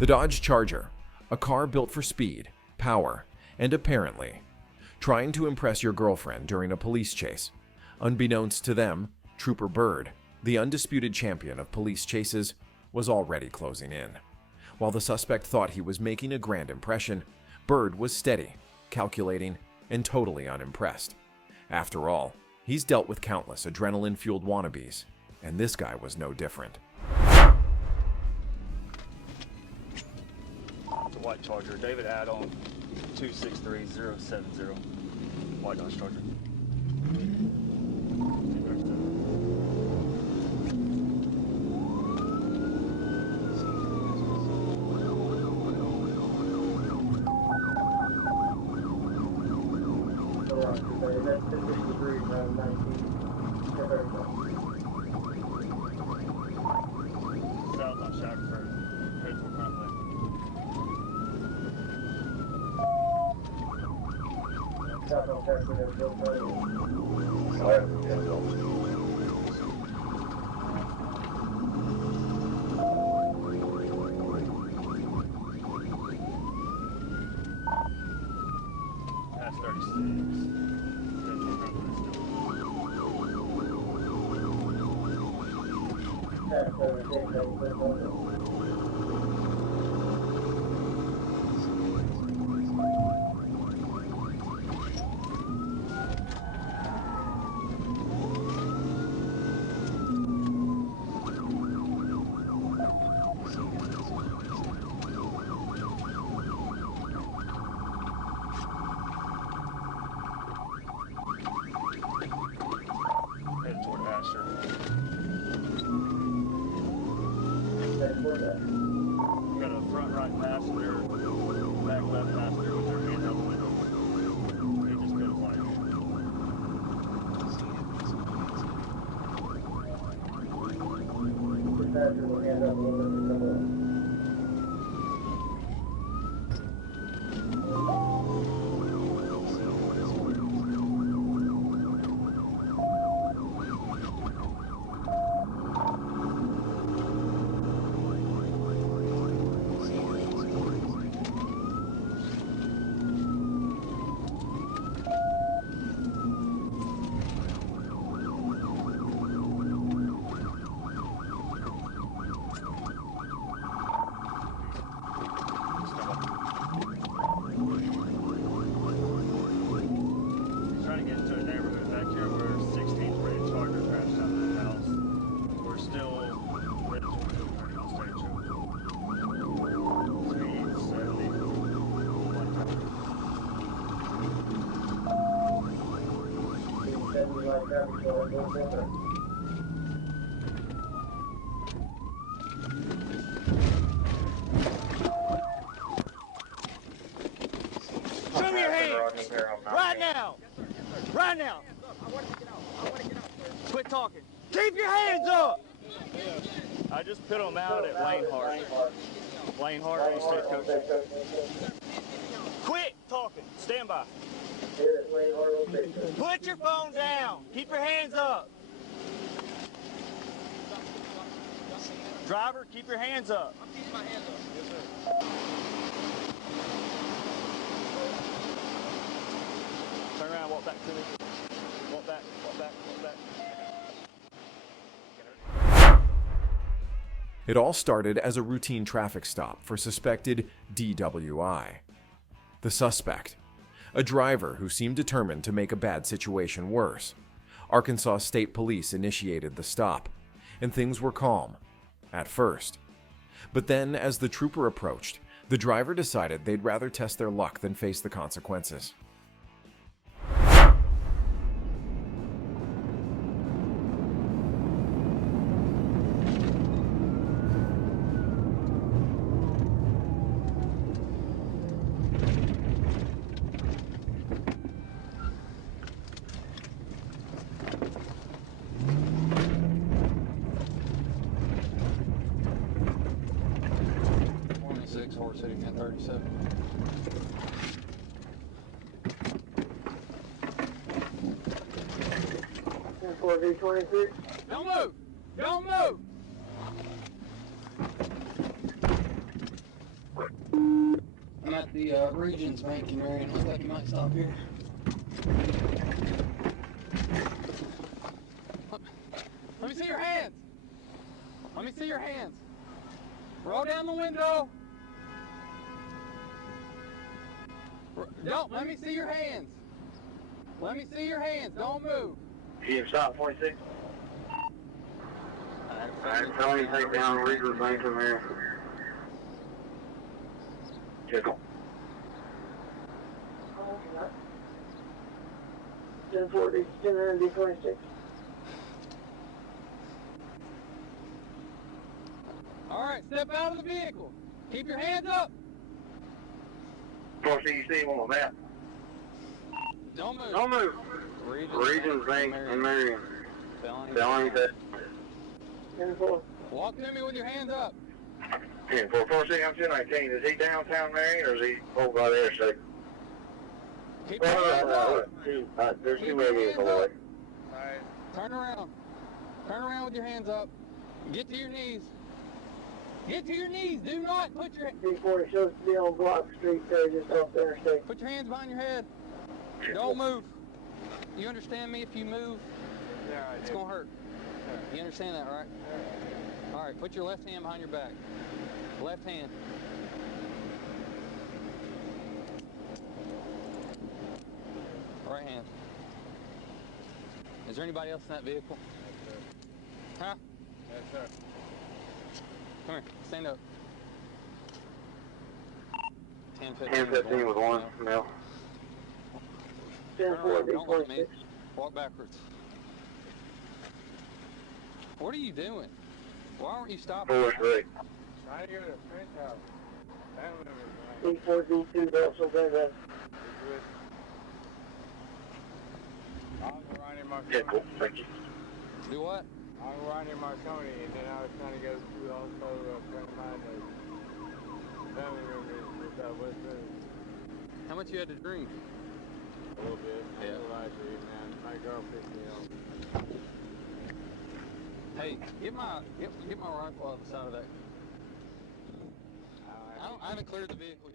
The Dodge Charger, a car built for speed, power, and apparently trying to impress your girlfriend during a police chase. Unbeknownst to them, Trooper Byrd, the undisputed champion of police chases, was already closing in. While the suspect thought he was making a grand impression, Byrd was steady, calculating, and totally unimpressed. After all, he's dealt with countless adrenaline-fueled wannabes, and this guy was no different. The white Charger, David add-on 263070. White Dodge Charger. South on Shackford, head for Conway. That's 36. Headed toward Asher. Got a front right passenger, back left passenger with their hands out the window. They just goes like. Trying to get into a neighborhood back here where 16th Red Charger crashed out of the house. We're still ready to do the stage. 370. Show me your hands! Right now! Right now! Quit talking. Keep your hands up! I just put them out at Lane Hart. Lane Hart, state coach. Quit talking. Stand by. Put your phone down. Keep your hands up. Driver, keep your hands up. I'm keeping my hands up. Yes, sir. Turn around, walk back to me. Walk back, walk back, walk back. It all started as a routine traffic stop for suspected DWI. The suspect, a driver who seemed determined to make a bad situation worse. Arkansas State Police initiated the stop, and things were calm at first. But then, as the trooper approached, the driver decided they'd rather test their luck than face the consequences. Horse hitting at 37. Don't move! Don't move! I'm at the Regions Bank in Marion. Looks like you might stop here. Let me see your hands. Let me see your hands. Roll down the window. Don't. Let me see your hands. Let me see your hands. Don't move. Can you stop 46? Alright, Tony, take down Regions Bank from here. Tickle. 1040, 1026. Alright, step out of the vehicle. Keep your hands up. 4C, you see him on the map. Don't move. Don't move. Regions Bank and Marion. Felony theft. 10-4. Walk to me with your hands up. 10-4, 4C, I'm 219. Is he downtown Marion or is he over by the interstate? Keep your hands up. There's Keep two your vehicles hands up. away. Alright. Turn around. Turn around with your hands up. Get to your knees. Get to your knees. Do not put your 340 shows to be on Block Street there, just off the interstate. put your hands behind your head. Don't move. You understand me? If you move, Yeah, it's gonna hurt. You understand that, right? All right. Put your left hand behind your back. Left hand. Right hand. Is there anybody else in that vehicle? Huh? Yes, sir. Come here. Stand up. 10-15. 10-15 with one male. 10-4, Don't look at me. 26. Walk backwards. What are you doing? Why aren't you stopping? 4-3. Trying to go to a friend's house. Family members, man. 3-4, also there, that. I was riding my Yeah, cool. Sony. Thank you. Do what? I was riding my Sony, and then I was trying to go to also a friend of mine that family members was with her How much you had to drink? a little bit. Yeah. I realized it, man. My girl picked me up. Hey, get my rifle out of the side of that. I haven't cleared the vehicle